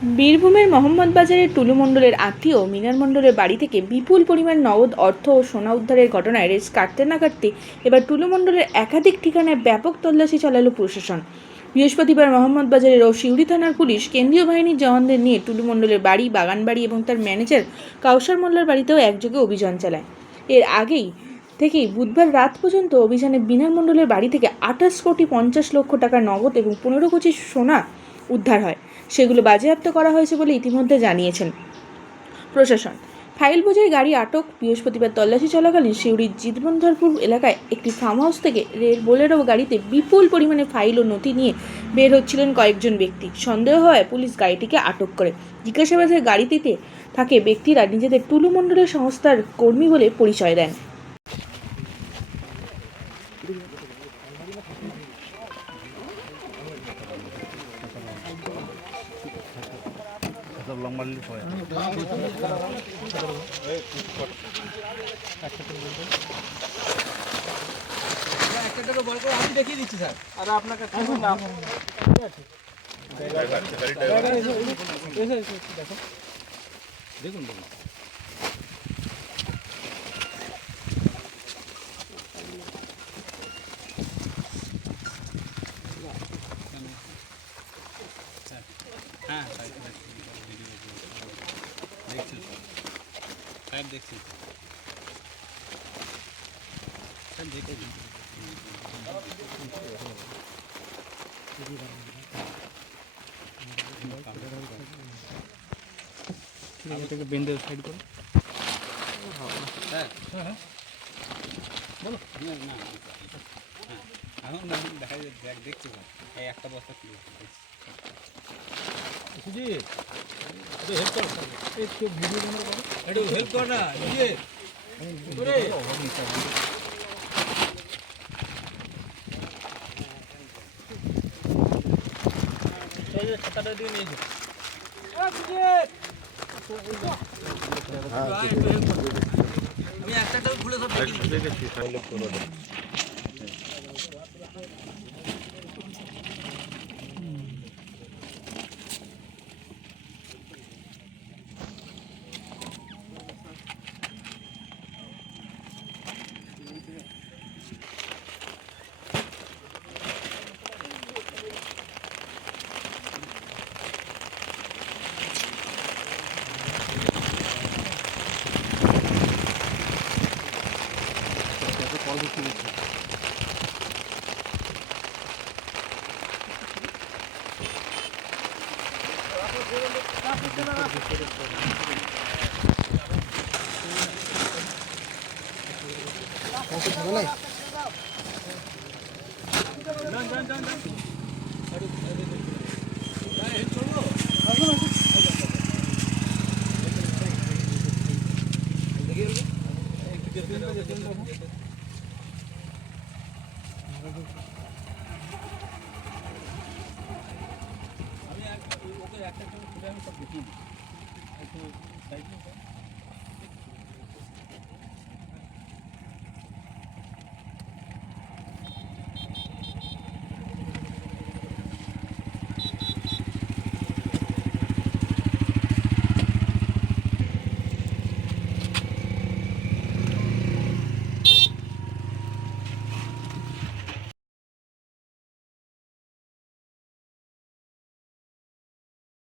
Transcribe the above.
বীরভূমের মোহাম্মদবাজারের টুলু মণ্ডলের আত্মীয় মিনার মণ্ডলের বাড়ি থেকে বিপুল পরিমাণ নগদ অর্থ ও সোনা উদ্ধারের ঘটনায় রেস কাটতে না কাটতে এবার টুলু মণ্ডলের একাধিক ঠিকানায় ব্যাপক তল্লাশি চালালো প্রশাসন। বৃহস্পতিবার মোহাম্মদবাজারের ও সিউড়ি থানার পুলিশ কেন্দ্রীয় বাহিনীর জওয়ানদের নিয়ে টুলু মণ্ডলের বাড়ি, বাগানবাড়ি এবং তার ম্যানেজার কাউসার মোল্লার বাড়িতেও একযোগে অভিযান চালায়। এর আগেই থেকেই বুধবার রাত পর্যন্ত অভিযানে মিনার মণ্ডলের বাড়ি থেকে 28,50,00,000 টাকা নগদ এবং 15 কেজি সোনা উদ্ধার হয়। সেগুলো বাজেয়াপ্ত করা হয়েছে বলে ইতিমধ্যে জানিয়েছেন প্রশাসন। ফাইল বোঝাই গাড়ি আটক। বৃহস্পতিবার তল্লাশি চলাকালীন সিউড়ির জিতবন্ধরপুর এলাকায় একটি ফার্ম হাউস থেকে বোলেরো গাড়িতে বিপুল পরিমাণে ফাইল ও নথি নিয়ে বের হচ্ছিলেন কয়েকজন ব্যক্তি। সন্দেহ হয় পুলিশ গাড়িটিকে আটক করে। জিজ্ঞাসাবাদে গাড়িটিতে থাকে ব্যক্তিরা নিজেদের টুলু মণ্ডলের সংস্থার কর্মী বলে পরিচয় দেন। আমি দেখিয়ে দিচ্ছি স্যার, আর আপনার কাছে দেখুন দেখুন হ্যাঁ দেখছি স্যার, দেখছি স্যার, দেখে এটাকে বেঁধে সাইড করো। হ্যাঁ হ্যাঁ বলো না না হ্যাঁ এখন দেখা যায় দেখছি স্যার, এই একটা বস্তা কি সুজিত হেল্প কর, একটু ভিডিও বন্ধ করো, একটু হেল্প কর না নিজে করে ছাতাটা দিয়ে নিয়ে যাও। আমি একটা খুলে সব দেখেছি। আমি ওকে একটা খুলে আমি সব দেখিয়ে দিই, একটু সাইড